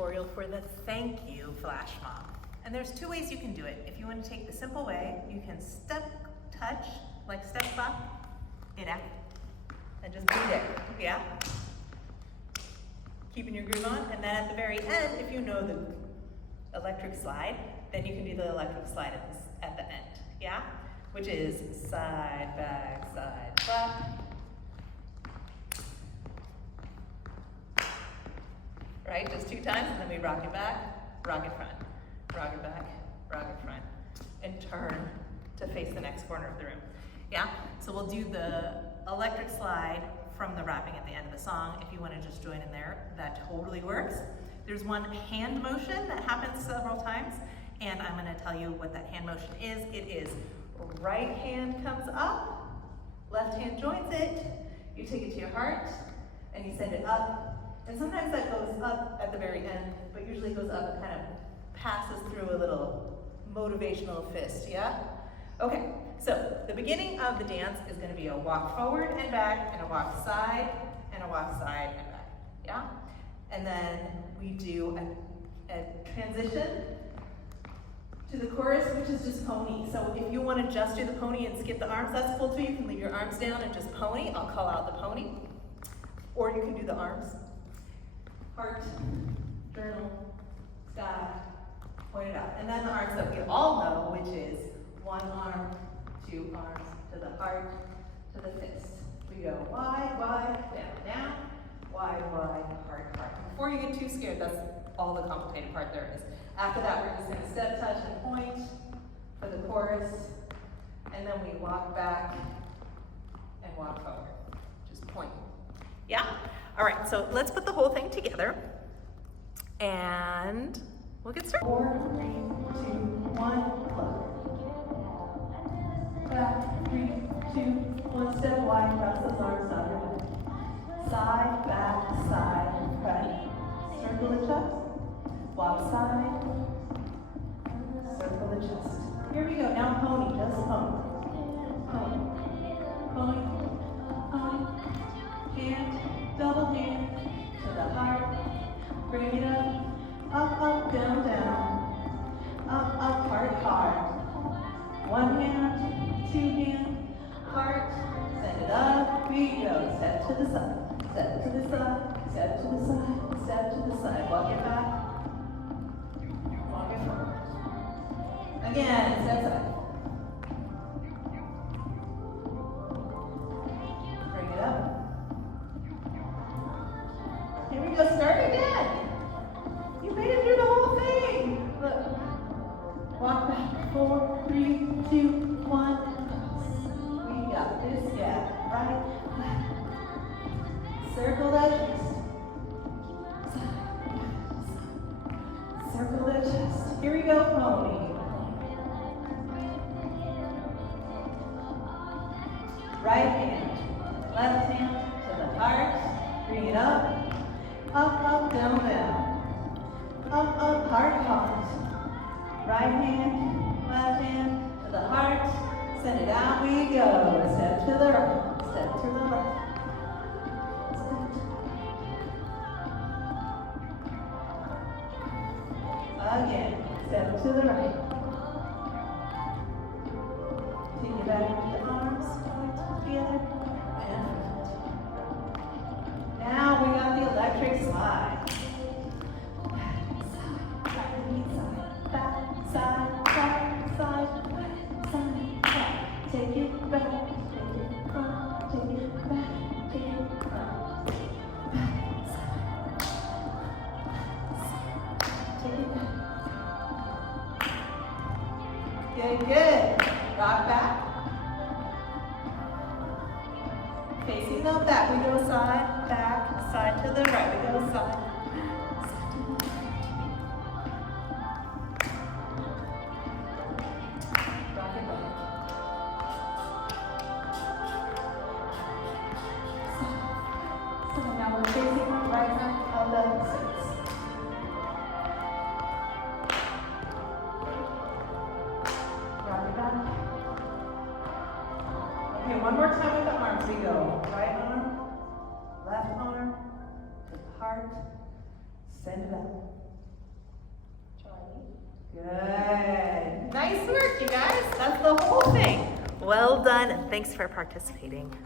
tutorial for the thank you flash mob. And there's two ways you can do it. If you want to take the simple way, you can step, touch, like step up, it out, and just be there, yeah? Keeping your groove on, and then at the very end, if you know the electric slide, then you can do the electric slide at the end, yeah? Which is side, back, side, clap. Right, just 2 times, and then we rock it back, rock it front, rock it back, rock it front, and turn to face the next corner of the room. Yeah, so we'll do the electric slide from the rapping at the end of the song. If you want to just join in there, that totally works. There's one hand motion that happens several times, and I'm going to tell you what that hand motion is. It is right hand comes up, left hand joins it, you take it to your heart, and you send it up. And sometimes that goes up at the very end, but usually goes up and kind of passes through a little motivational fist, yeah? Okay, so the beginning of the dance is going to be a walk forward and back, and a walk side, and a walk side and back, yeah? And then we do a transition to the chorus, which is just pony. So if you want to just do the pony and skip the arms, that's cool too. You can leave your arms down and just pony. I'll call out the pony. Or you can do the arms. Heart, journal, sky, point it out. And then the arms that we all know, which is 1 arm, 2 arms, to the heart, to the fist. We go wide, down, down, wide, heart, heart. Before you get too scared, that's all the complicated part there is. After that, we're just going to step, touch, and point for the chorus. And then we walk back and walk forward. Just point. Yeah? All right, so let's put the whole thing together, and we'll get started. 4, 3, 2, 1, close. Back, 3, 2, 1, step wide, cross those arms out your way. Side, back, side, right. Circle the chest. Walk side. Circle the chest. Here we go. Now pony, just pony. Pony. Pony. Pony. Hand. Double hand to the heart, bring it up, down, down, up, heart, heart. 1 hand, 2 hand, heart, send it up, we go. Step to the side, step to the side, step to the side, step to the side. Walk it back, walk it forward. Again, step side. Bring it up. Here we go, start again. You made it through the whole thing. Look. Walk back, 4, 3, 2, 1. We got this, yeah. Right, left. Circle that chest. Circle that chest. Here we go, pony. Right hand, left hand to the heart. Bring it up. Up, down, down. Up, heart, heart. Right hand, left hand to the heart. Send it out, we go. Step to the right, step to the left. Again, step to the right. Take it back with the arms, point together. Now we got the electric slide. Back, side, back, side, back. Take it back, take it front, take it back, take it front. Back, side, take it back. Good. Rock back. Facing up, back. We go side, back, side to the right. We go side. Rock it back. So now we're facing the right side of the space. Rock it back. Okay, one more time with the arms. We go right arm, left arm, to the heart, send it up. Good. Nice work, you guys. That's the whole thing. Well done, and thanks for participating.